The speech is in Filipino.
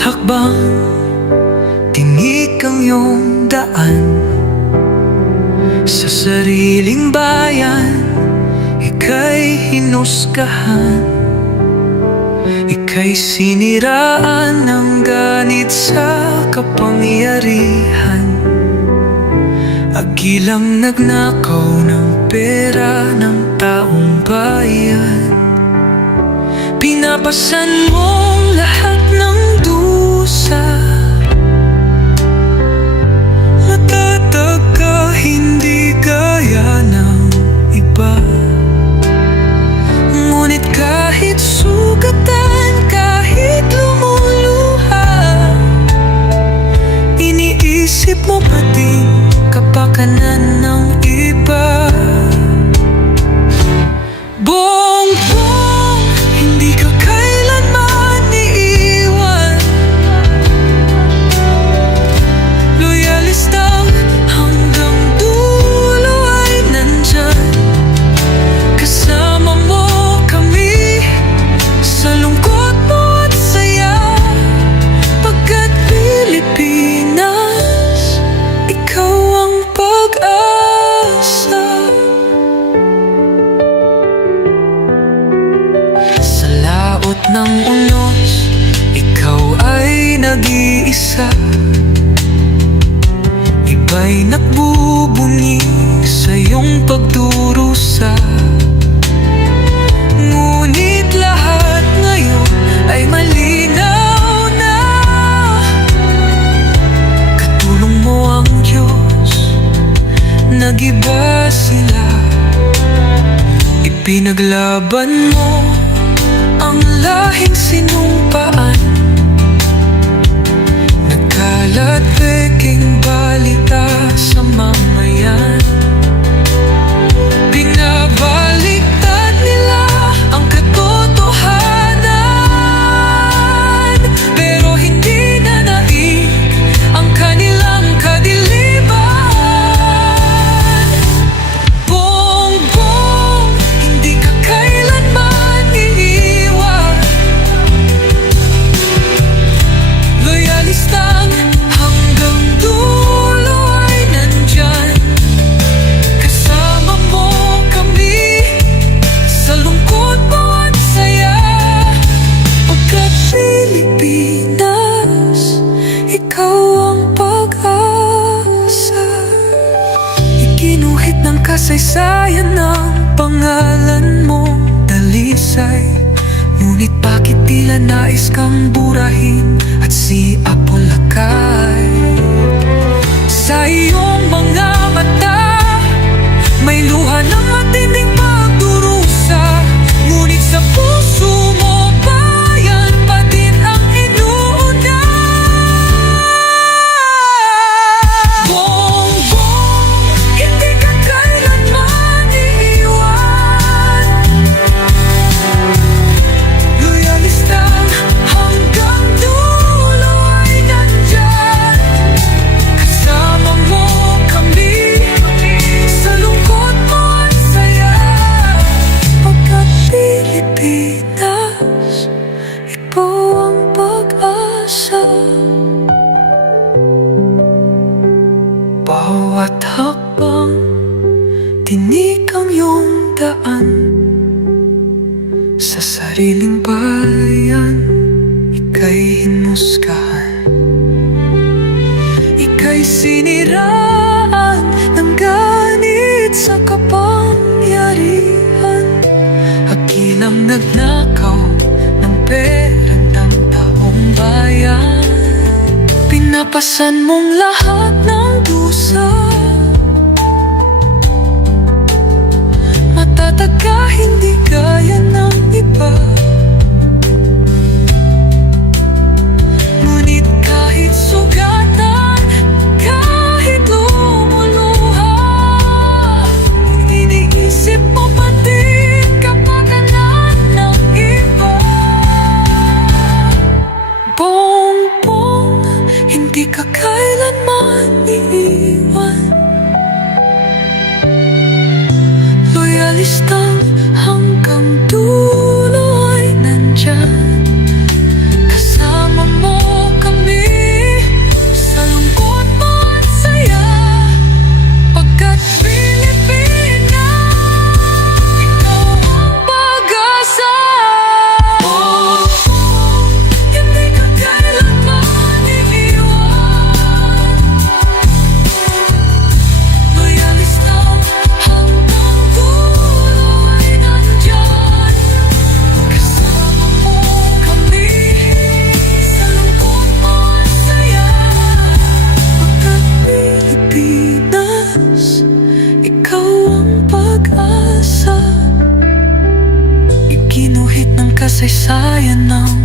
hakbang, tinik ang iyong daan. Sa sariling bayan, ika'y hinusgahan. Ika'y siniraan ng ganit sa kapangyarihan. Agilang nagnakaw ng pera ng taong bayan. Pinapasan mong lahat ng dusa. Matatag ka, hindi gaya ng iba. Ngunit kahit sugatan, kahit lumuluha, iniisip mo pa din kapakanan ng iba. Bongbong, hindi ka kailanman iiwan. Loyalista hanggang dulo ay nandyan. Kasama mo kami sa lungkot mo at saya. Pagkat Pilipinas, ikaw ang pag-asa. Sa laot ng unos, ikaw ay nag-iisa. Iba'y nagbubunyi sa iyong pagdurusa. Ngunit lahat ngayon ay malinaw na. Katulong mo ang Diyos, nag-iba sila. Ipinaglaban mo ang lahing sinumpaan. Nagkalat peking balita sa mamayan. Binabaliktad nila ang katotohanan, pero hindi na naig ang kanilang kadiliman. Bongbong, hindi ka kailanman iiwan. Loyalistang hanggang dulo ay nandyan. Kasama mo kami sa lungkot mo at saya. Pagkat Pilipinas, ikaw ang pag-asa. Iginuhit ng kasaysayan ng pangalan mo, dalisay. Ngunit bakit tila nais kang burahin at siapolakay? Sa iyong mga mata, may luha ng matinding pagdurusa. Ngunit sa puso mo, bayan pa din ang inuuna. Bongbong, hindi ka kailanman iiwan. Loyalista hanggang dulo ay nandyan. Kasama mo kami sa lungkot mo at saya. Pagkat Pilipinas, ikaw ang pag-asa. Bawat hakbang, tinik ang iyong daan. Sa sariling bayan, ika'y hinusgahan. Ika'y siniraan ng ganit sa kapangyarihan. Agilang nagnakaw ng pera ng taong bayan. Pinapasan mong lahat ng dusa. Matatag ka, hindi gaya ng iba. Ngunit kahit sugatan, kahit lumuluha, iniisip mo pa din kapakanan ng iba. Bongbong, hindi ka kailanman iiwan. Loyalista hanggang kasaysayan ng